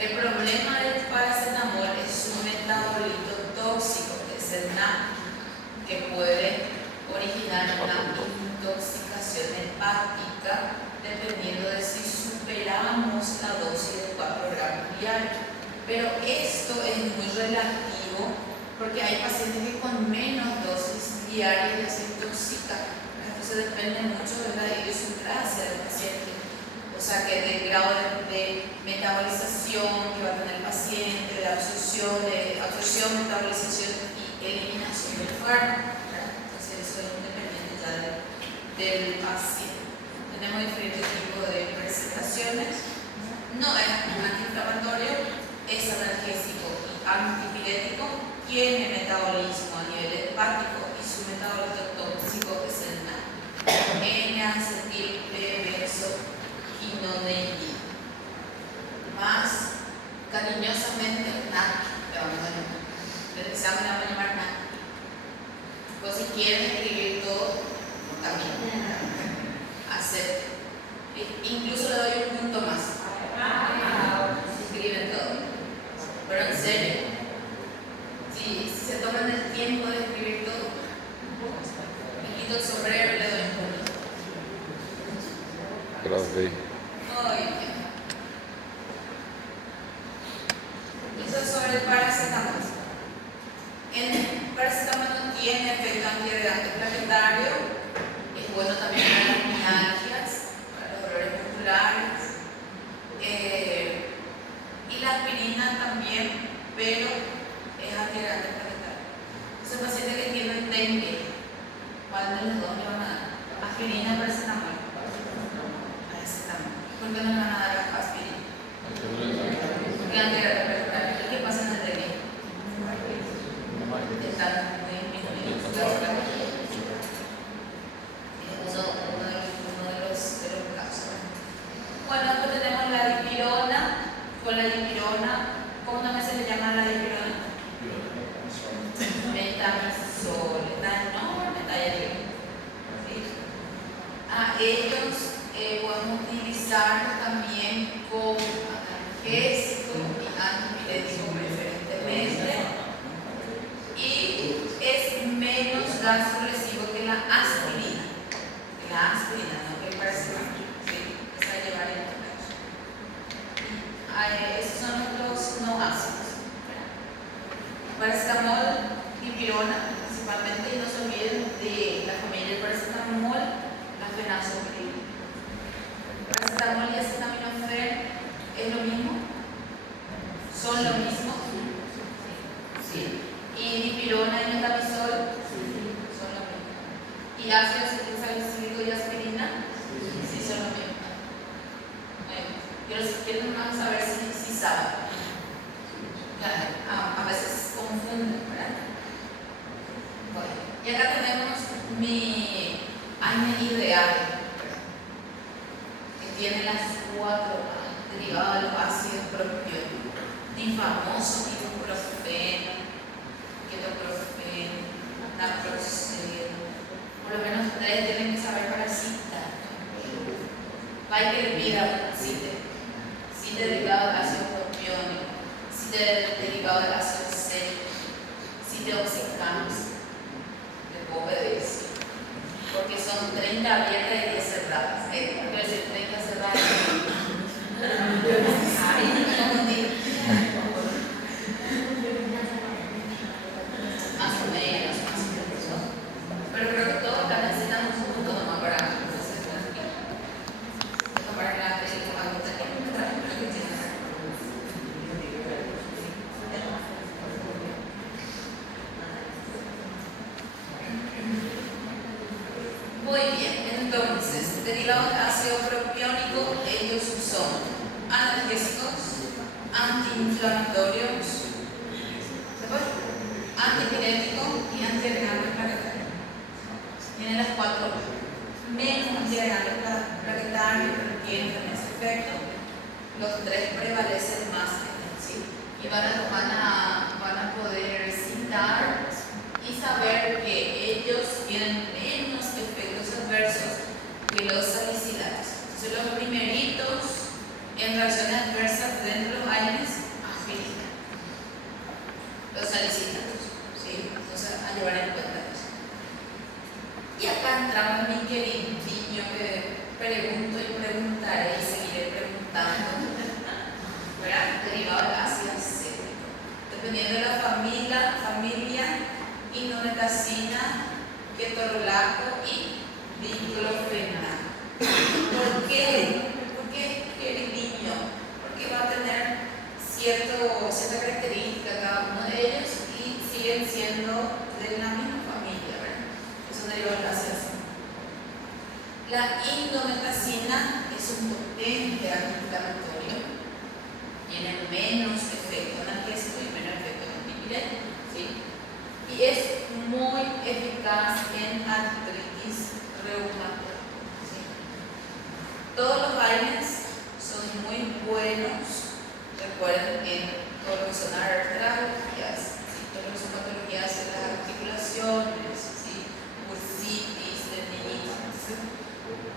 El problema del paracetamol es un metabolito tóxico, que es el NAC, que puede originar una intoxicación hepática dependiendo de si superamos la dosis de 4 gramos diarios. Pero esto es muy relativo, porque hay pacientes que con menos dosis diarias ya se intoxican. Entonces depende mucho de la idiosincrasia del paciente. O sea, que del grado de metabolización que va a tener el paciente, de absorción, metabolización y eliminación del fármaco. Entonces eso es independiente ya del paciente. Tenemos diferentes tipos de presentaciones. No es antiinflamatorio, es analgésico y antipirético. Tiene metabolismo a nivel hepático y su metabolito tóxico es el NAC. N-acetilbebenzoquinonidina. Más cariñosamente NAC, le vamos a llamar. El examen la vamos a llamar NAC. Pues si quieren escribir todo, también acepten. Incluso le doy un punto más. Escriben todo. Pero en serio. Si se toman el tiempo de escribir todo, me quito el sombrero y le doy un punto. Gracias. Muy bien. Eso es sobre el paracetamol. El paracetamol no tiene efecto antiagregante planetario. Es bueno también para las mialgias, para los dolores musculares. Y la aspirina también, pero es antiagregante planetario. Entonces, el paciente que tiene dengue, ¿cuál de los dos le van a dar? ¿Aspirina o paracetamol? Paracetamol. ¿Por qué no le van a dar aspirina? Porque es antiagregante planetario. ¿Qué pasa en el dengue? Están muy disminuidos. Eso es uno de los casos. Bueno, después tenemos la dipirona. Con la dipirona, ¿cómo también se le llama la dipirona? Metamizol. Está enorme taller. ¿Sí? Ellos podemos utilizar también como analgésico y antipirético preferentemente. Y es menos gastrolesivo que la aspirina. No que el paracetamol. ¿Sí? Es a llevar en esos son los no ácidos. Paracetamol, dipirona principalmente, y no se olviden de la familia del paracetamol, la fenazopiridina. Paracetamol y acetaminofén es lo mismo, son lo mismo. Sí. Y dipirona y metamizol son lo mismo. Y ácido acetilsalicílico y aspirina sí son lo mismo. Pero si quieren más saber si saben. A veces confunden, ¿verdad? Bueno, y acá tenemos mi AINE ideal, que tiene las 4 derivadas de los ácidos propiónicos. Mi famoso ibuprofeno, ketoprofeno, naproxeno. Por lo menos 3 tienen que saber para cita. Hay que le pida cita. Cita derivado del ácido propiónico, cita derivado del ácido acético, cita oxicams, de POPDS, porque son 30 abiertas y 10 cerradas. Quiero decir 30 cerradas. Ahí no me confundí. antiinflamatorios, antipirético y antiagregante plaquetario. Tienen las cuatro menos antiagregante plaquetario, pero tienen también ese efecto. Los tres prevalecen más, ¿sí? Y van a poder citar y saber que ellos tienen menos efectos adversos que los salicilatos. Entonces, los primeritos en reacciones adversas dentro de los AINES, aspirina. Los salicilatos, ¿sí? Entonces, a llevar en cuenta eso. Y acá entramos mi querido niño que pregunto y preguntaré y seguiré preguntando, ¿verdad? Derivado del ácido acético. Dependiendo de la familia, indometacina, ketorolaco y diclofenaco. ¿Por qué? Queridillo, porque va a tener cierta característica cada uno de ellos y siguen siendo de la misma familia, ¿verdad? Eso deriva de la asociación. La indometacina es un potente antiinflamatorio, tiene menos efecto analgésico y menos efecto antipirético, ¿sí? Y es muy eficaz en artritis reumatoide, ¿sí? Todos los AINES son muy buenos, recuerden, en todo lo que son artralgias, ¿sí? Todo lo que son patologías de las articulaciones, ¿sí? Bursitis, tendinitis.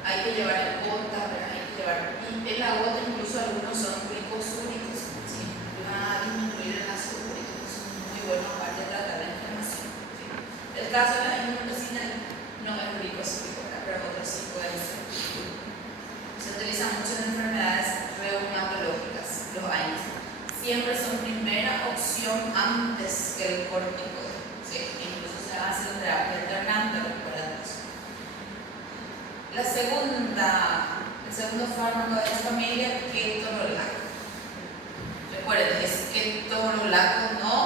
Hay que llevar en cuenta, ¿verdad? Hay que llevar, y en la gota incluso algunos son glicosúricos, ¿sí? Va a disminuir el ácido úrico, es muy bueno para tratar la inflamación, ¿sí? El caso de la inmunoglobulina no es glicosúrico, pero otros sí pueden ser. Se utiliza mucho en enfermedades reumatológicas, los AINES. Siempre son primera opción antes que el corticoide, ¿sí? Incluso se hace la terapia alternante, recuerden eso. El segundo fármaco de la familia, ketorolaco. Recuerden, es ketorolaco, no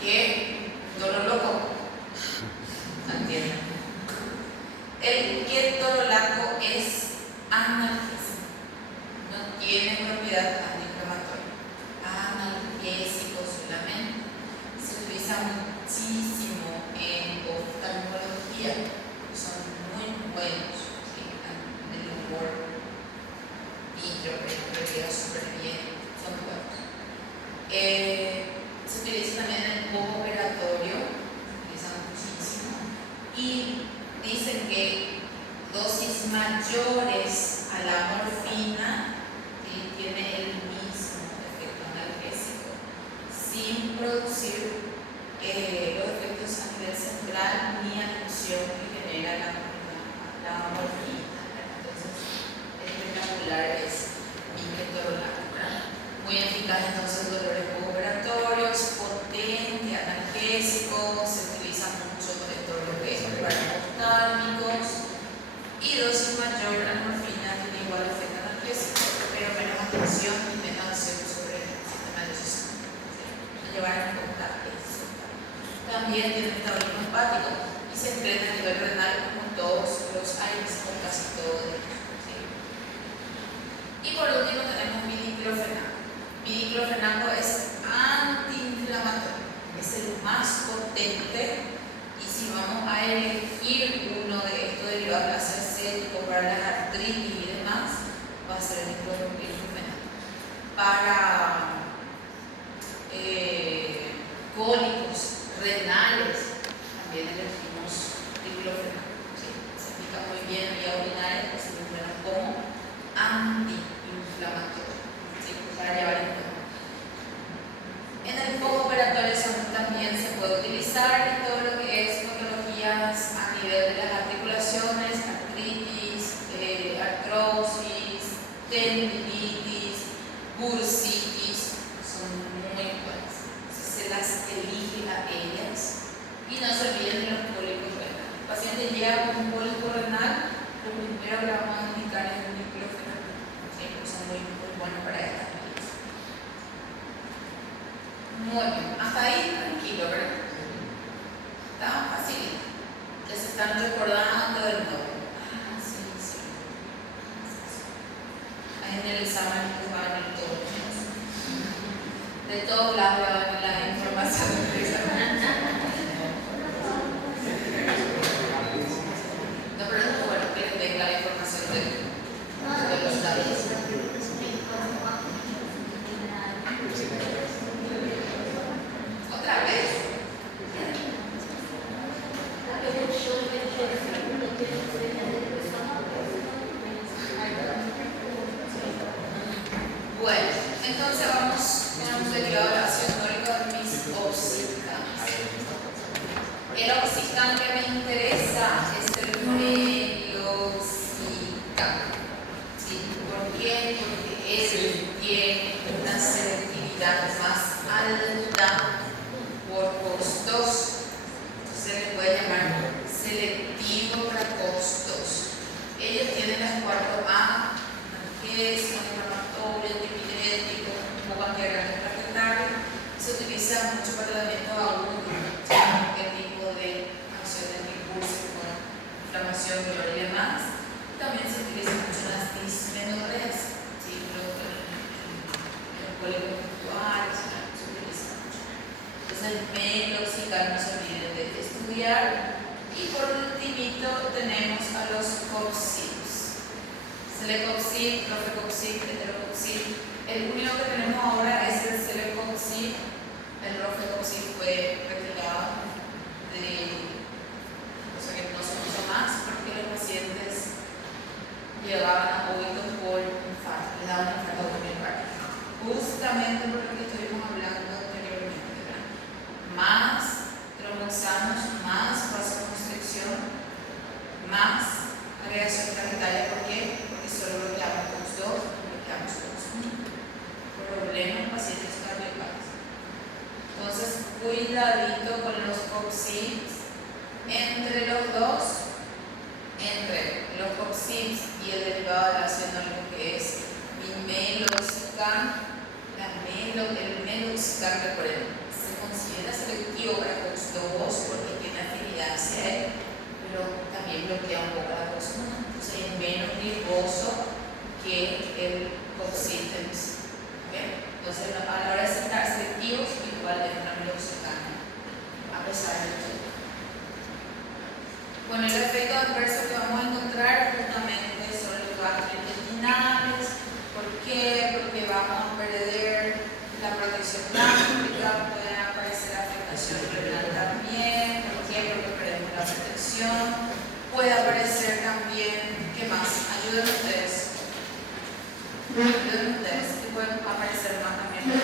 ketorolaco. ¿Entienden? El ketorolaco es analgésico, no tiene propiedad antiinflamatoria, analgésico solamente. Se utiliza muchísimo en oftalmología, son muy buenos, ¿sí? En el humor, vidrio, pero súper bien, son buenos. Se utiliza también en el postoperatorio, se utiliza muchísimo. Y dicen que dosis mayores a la morfina, ¿sí? Tiene el mismo efecto analgésico sin producir los efectos a nivel central ni alusión que genera la morfina. Entonces, espectacular es mi ketorolaco, muy eficaz entonces en dolores postoperatorios, potente, analgésico, se utiliza mucho en todo lo que es preparados oftálmicos, y dosis mayor a la morfina tiene igual efecto analgésico, pero menos acción y menos acción sobre el sistema nervioso, ¿sí? A llevar en cuenta eso. También tiene metabolismo hepático y se excreta a nivel renal como todos los AINES, con casi todos ellos, ¿sí? Y por último tenemos diclofenaco. Diclofenaco es antiinflamatorio, es el más potente. Y si vamos a elegir uno de estos derivados del ácido acético para las artritis y demás, va a ser el diclofenaco. Para cólicos renales también elegimos diclofenaco, ¿sí? Se aplica muy bien vía urinaria, es muy bueno como antiinflamatorio, ¿sí? Para llevar en cuenta. En el postoperatorio también se puede utilizar en todo lo que es patologías a nivel de las articulaciones, artritis, artrosis, tendinitis, bursitis, son muy buenas. Se las elige a ellas y no se olviden de los cólicos renales. El paciente llega con un cólico renal, lo primero que le vamos a indicar es un diclofenaco, ¿sí? Porque son muy buenos para estas. Muy bien, hasta ahí tranquilo, ¿verdad? Está fácil. Ya se están recordando del nuevo. Ah, sí. Ahí en el examen les va a venir todo. De todos lados va a venir la información de esa. No, pero es bueno que tenga la información de los datos. ¿Otra vez? Bueno, entonces vamos con un derivado de la acción teórica de mis oxidantes. El oxidante que me interesa es el meloxicam. ¿Sí? ¿Por qué? Porque él tiene una selectividad más alta por costos. Se le puede llamar selectivo para costos. Ellos tienen las 4A, analgésico, antiinflamatorio, antipirético, un poco antiagregante. Se utiliza mucho para tratamiento agudo, cualquier tipo de acción de impulso con inflamación, dolor y demás. También se utiliza mucho en las dismenorreas, ¿sí? El cólico puntual, se utiliza mucho. Entonces el meloxicam no se olviden de estudiar. Y por último tenemos a los coxidos. Celecoxib, rofecoxib, heterocoxib. El único que tenemos ahora es el celecoxib. El rofecoxib fue retirado o sea que no se usa más porque los pacientes llegaban a óbito por infarto, les daban un infarto miocárdico. Justamente por lo que estuvimos hablando anteriormente, ¿verdad? Más tromboxanos, más vasoconstricción, más agregación planetaria. ¿Por qué? Porque solo bloqueamos COX-2, bloqueamos COX-1. Problemas en pacientes cardiopáticos. Entonces, cuidadito con los COX-6. Entre los dos, entre los COX-6 y el derivado de la acenólico que es mi meloxicam, el meloxicam, recuerden, se considera selectivo para COX-2 porque tiene afinidad hacia él, pero también bloquea un poco la COX-1, entonces es menos riesgoso que el COX-6. Entonces, a la hora de estar selectivos, igual entra meloxicam, a pesar de todo. Bueno, el efecto adverso que vamos a encontrar justamente son los gastrointestinales. ¿Por qué? Porque vamos a perder la protección gástrica, puede aparecer afectación renal también. ¿Por qué? Porque perdemos la protección. Puede aparecer también, ¿qué más? Ayuden ustedes. Que pueden aparecer más también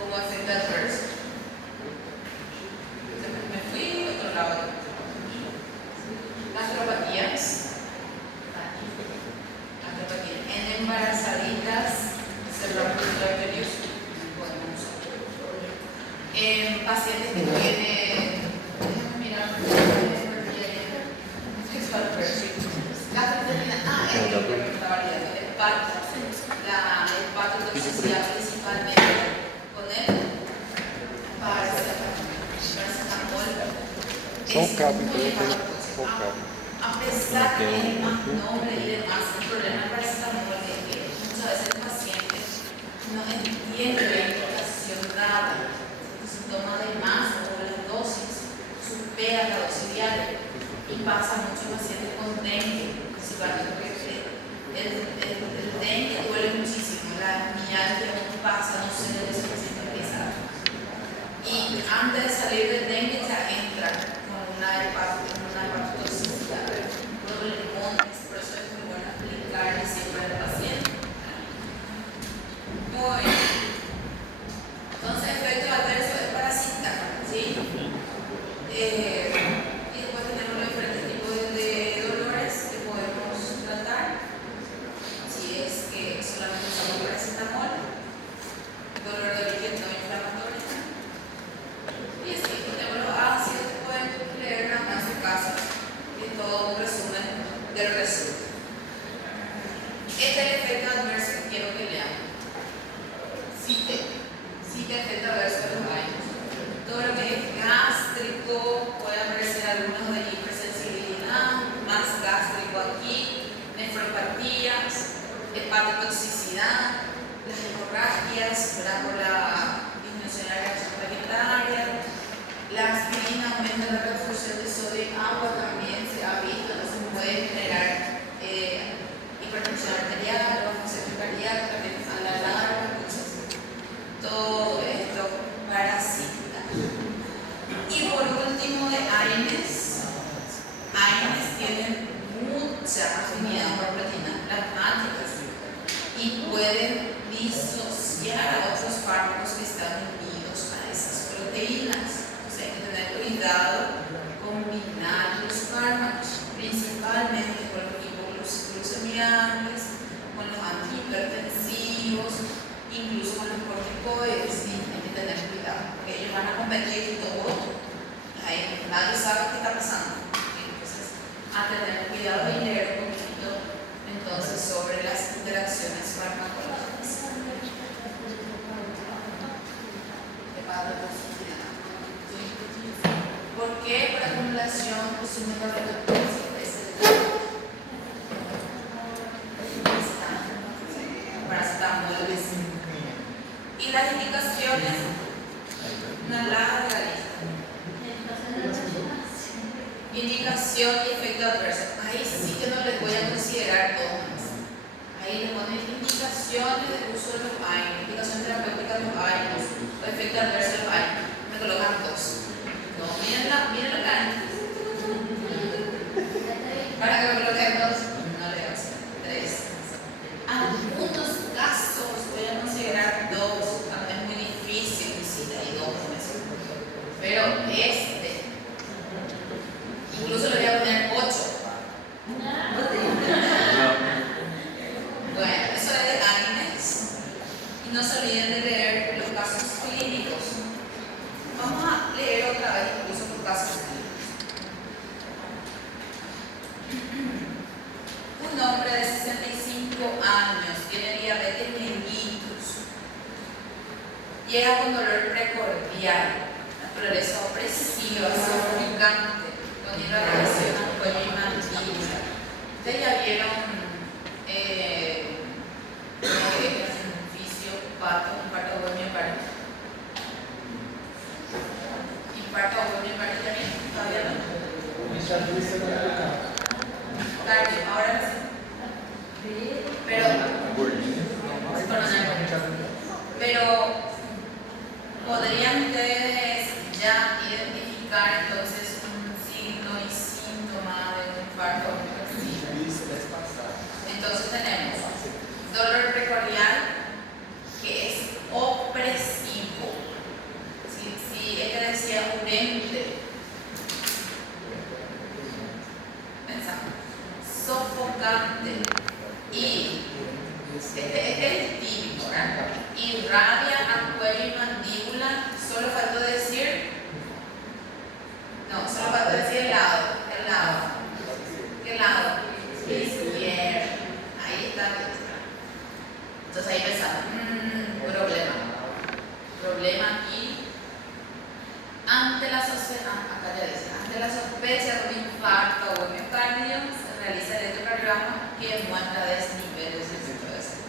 como efecto adverso. Me fui a otro lado. Gastropatías. En embarazaditas, cerramiento arterioso. En pacientes que tienen, déjame mirar, la hepatotoxicidad principalmente con el paracetamol. A pesar de que es más noble y demás, el problema del paracetamol es que muchas veces el paciente no entiende la indicación dada, entonces toma de más o las dosis, supera la dosis diaria y pasa mucho en pacientes con dengue, principalmente porque el dengue duele muchísimo, la mialgia no pasa, no sé dónde se paciente empieza. Y antes de salir del dengue ya entra con una hepatotoxicidad, problemones, por eso es muy bueno aplicarle siempre al paciente. Muy bien. Entonces, efecto adverso es parasita, ¿sí? Y después tenemos los diferentes tipos de dolores que podemos tratar. Si es que solamente usamos paracetamol, dolor de origen no inflamatorio. Y así tenemos los ácidos que pueden leer nada más en su casa. Y todo un resumen del resumen. Este es el efecto adverso que quiero que lean. ampollas, ¿verdad? Por la disminución de la reacción plaquetaria. La aspirina aumenta la reabsorción de sodio y agua, también se ha visto, entonces puede generar hipertensión arterial o función cardíaca, también a la larga, entonces todo esto parasita. Y por último, de AINES. AINES tienen mucha afinidad por proteínas plasmáticas y pueden disociar a otros fármacos que están unidos a esas proteínas. Entonces hay que tener cuidado, combinar los fármacos, principalmente con los hipoglucemiantes, con los antihipertensivos, incluso con los corticoides. ¿Sí? Hay que tener cuidado, porque ellos van a competir todo. Nadie sabe qué está pasando. Entonces, a tener cuidado y leer un poquito entonces sobre las interacciones farmacológicas. ¿Por qué por acumulación consume paracetamol? Y las indicaciones, una larga lista. Indicación y efecto adverso. Ahí sí que no les voy a considerar todas. Ahí les ponen indicaciones de uso de los AINES, indicación terapéutica de los AINES, o efecto adverso de los AINES. Me colocan dos. No, miren lo que hay. Para que me coloquen dos, no le voy a hacer tres. Algunos casos voy a considerar dos, cuando es muy difícil, si hay dos meses. Pero incluso le voy a poner 8. Bueno, eso es de AINES. Y no se olviden de leer los casos clínicos. Vamos a leer otra vez incluso los casos clínicos. Un hombre de 65 años tiene diabetes mellitus. Llega con dolor precordial, naturaleza opresiva, sofocante, con irradiación al cuello y mandíbula. Ustedes ya vieron un infarto agudo miocardio. ¿Infarto agudo miocardio también? ¿Todavía no? Cardio, ahora sí. Pero podrían ustedes ya identificar entonces un signo y síntoma de un infarto agudo. Entonces tenemos dolor precordial que es opresivo. Si ella decía urente, pensamos, sofocante y este es el típico, ¿verdad? Irradia a cuello y mandíbula, solo faltó decir, solo faltó decir el lado. ¿Qué lado? Izquierdo. Ahí está. Entonces ahí pensamos, problema aquí. Ante la sospecha de un infarto o miocardio, se realiza el electrocardiograma que muestra desniveles del centro de salud.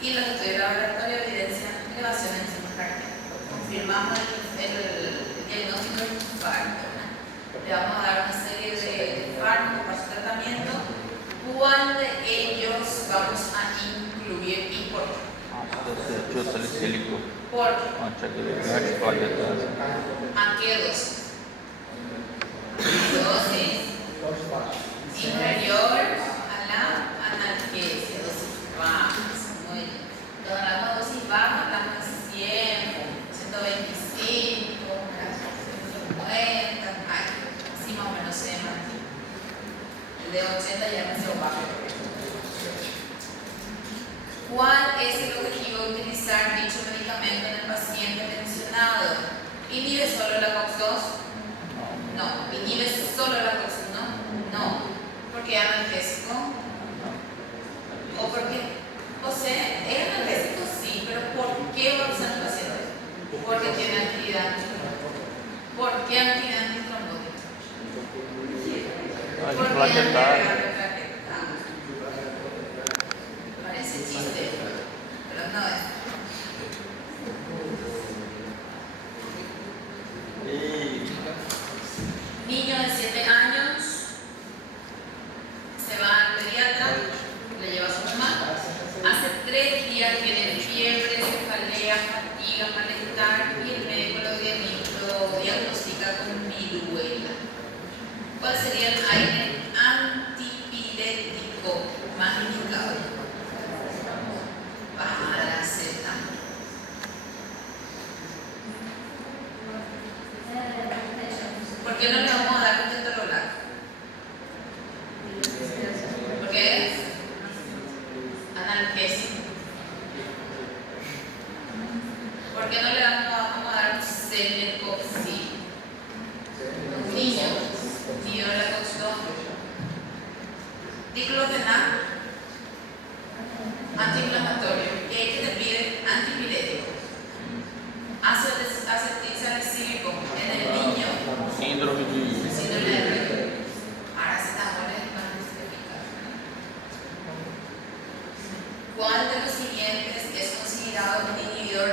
Y los estudios laboratorios evidencian elevación en enzimas cardíacas. Confirmamos el diagnóstico del infarto. Le vamos a dar una serie de fármacos para su tratamiento. ¿Cuál de ellos vamos a incluir y por qué? ¿Por qué? ¿A qué dosis? Dosis inferior a la analgesia, dosis baja. Muy bien. Cuando hablamos de dosis baja, hablamos de 100, 125, 150, así más o menos se mantiene. El de 80 ya no se baja. ¿Cuál es el objetivo de utilizar dicho medicamento en el paciente mencionado? ¿Inhibe solo la COX-2? No. ¿Inhibe solo la COX-1? No. ¿Por qué analgésico? ¿O por qué? O sea, es analgésico sí, pero ¿por qué va a usar el paciente? Porque tiene actividad antitrombótica. ¿Por qué actividad antitrombótica? Porque tiene plaqueta. Parece chiste, pero no es. fatiga, malestar y el médico lo diagnostica con viruela. ¿Cuál sería el aire antipirético más indicado? Paracetamol. ¿Por qué no le vamos a dar un ketorolac? Porque es analgésico. ¿Por qué no le vamos a dar un celecoxib? Un niño, diclofenac, diclofenac, antiinflamatorio. ¿Y ahí que te pide? Antipirético. Ácido acetilsalicílico en el niño. Síndrome de... Síndrome de Rett. Paracetamol es más eficaz. ¿Cuál de los siguientes es considerado un inhibidor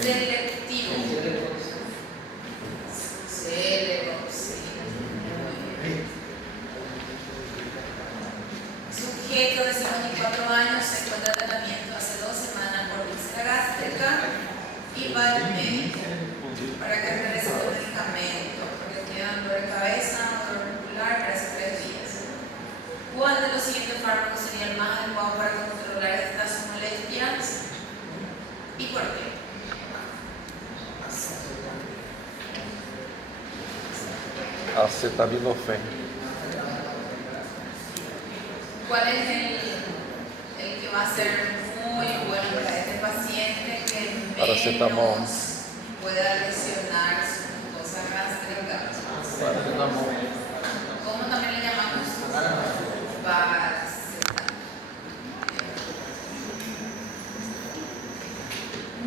selectivo? Celecoxib. Sujeto de 54 años se encuentra en tratamiento hace 2 semanas por úlcera gástrica y va al médico para que regrese el medicamento porque tiene dolor de cabeza, dolor muscular para hace 3 días. ¿Cuál de los siguientes fármacos sería el más adecuado para controlar estas molestias? ¿Y por qué? Acetaminofén. ¿Cuál es el que va a ser muy bueno para este paciente que Paracetamol. menos pueda lesionar su mucosa gástrica? Paracetamol. ¿Cómo también le llamamos? Paracetamol.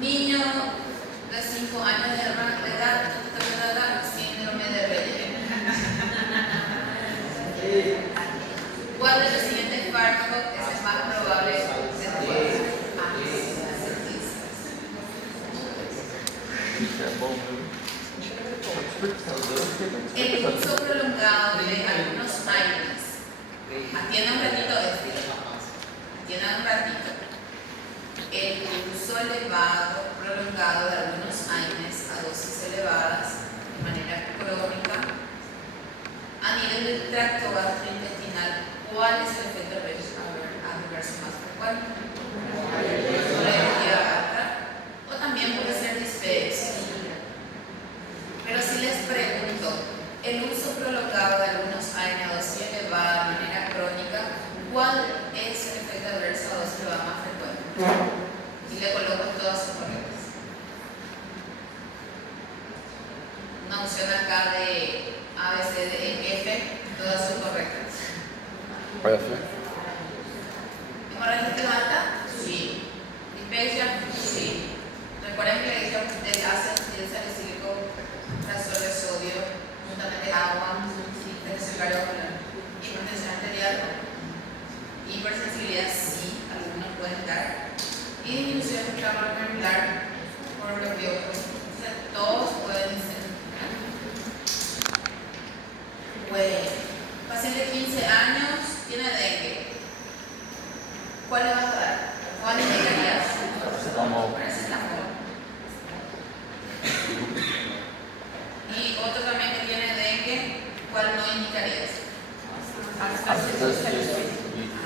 Niño de 5 años de edad, síndrome de Rett. ¿Cuál de los siguientes fármacos es el más probable de tener? El uso prolongado de algunos AINES. Atienda un ratito este. Atienda un ratito. El uso elevado, prolongado de algunos AINES a dosis elevadas de manera crónica a nivel del tracto gastrointestinal. ¿Cuál es el efecto adverso más frecuente? Alergia alta o también puede ser dispepsia. Pero si les pregunto, el uso prolongado de algunos AINES a dosis elevada de manera crónica, ¿cuál es el efecto adverso a dosis elevada más frecuente? Y le coloco todas sus correctas. Una opción acá de A, B, C, D, E, F, todas son correctas. ¿Hemorragia alta? Sí. ¿Dispepsia? Sí. Recuerden que le dije del ácido salicílico, razón de sodio, juntamente agua, presión cardiovascular, hipertensión arterial, hipersensibilidad, sí, algunos pueden dar, y disminución de tramo glomerular por los biopos. O sea, todos pueden ser. Bueno, paciente de 15 años tiene dengue. ¿Cuál le vas a dar? ¿Cuál le indicarías? Paracetamol. Y otro también que tiene dengue, ¿cuál no indicarías? Ácido acetilsalicílico.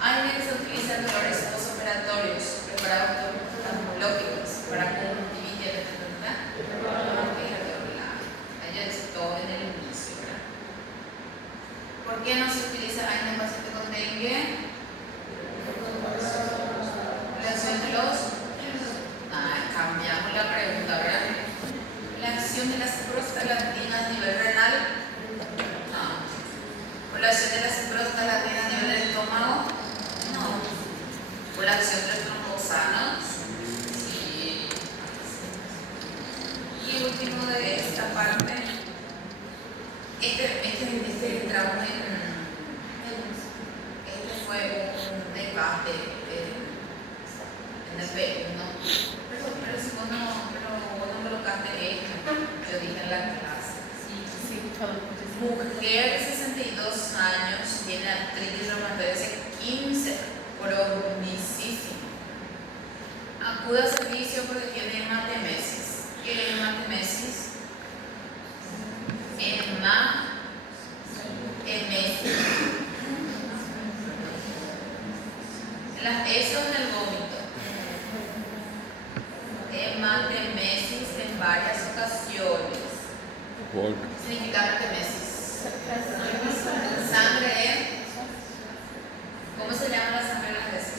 AINES se utiliza en dolores postoperatorios preparados farmacológicos para conjuntivitis. Todo en el inicio, ¿verdad? ¿Por qué no se utiliza AINES en pacientes con dengue? Relación de los... cambiamos la pregunta, ¿verdad? La acción de las prostaglandinas a nivel renal. No. ¿Por la acción de las prostaglandinas a nivel del estómago? No. ¿Por la acción de los trombosanos? Sí. Y último de esta parte. Este entramos este fue un debate en el P1, pero si vos no colocaste esto, yo dije en la clase. Mujer de 62 años tiene artritis reumatoide 15, cronicísimo. Acude al servicio porque tiene hematemesis. ¿Qué es hematemesis? Hematemesis. Eso en el vómito. Hematemesis en varias ocasiones. Gol. ¿Qué significa hematemesis? Sangre en. ¿Cómo se llama la sangre en las veces?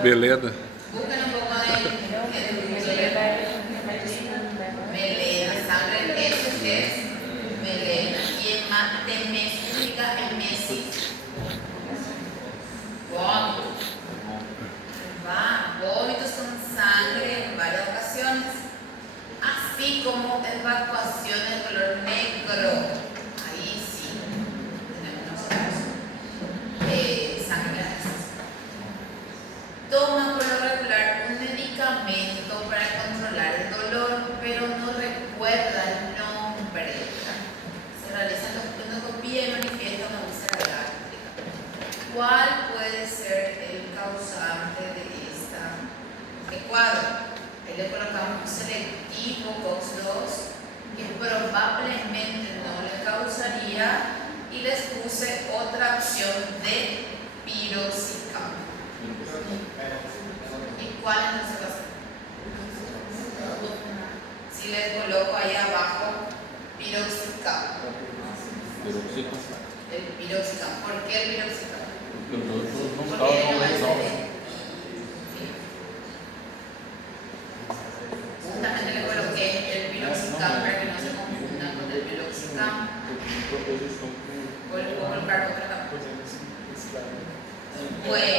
Beleda. Busquen un poco de melena, sangre en heces es melena. Y hematemesis significa emesis. Vómito. Vómitos con sangre en varias ocasiones, así como evacuación de color negro. Ahí sí tenemos nosotros sangre en las heces. Toma por lo regular un medicamento para controlar el dolor, pero no recuerda el nombre. Se realizan los endoscopía y manifiesta una úlcera gástrica. ¿Cuál puede ser el causante de este cuadro? Ahí le colocamos un selectivo COX-2 que probablemente no le causaría, y les puse otra opción de piroxicam. ¿Y cuál entonces va a ser? Si les coloco ahí abajo piroxicam. El piroxicam. ¿Por qué el piroxicam? Porque os outros não Porque estavam no es não. Justamente le coloqué el piroxicam para que no se confunda con el piroxicam. Voy a colocar otra también. Bueno.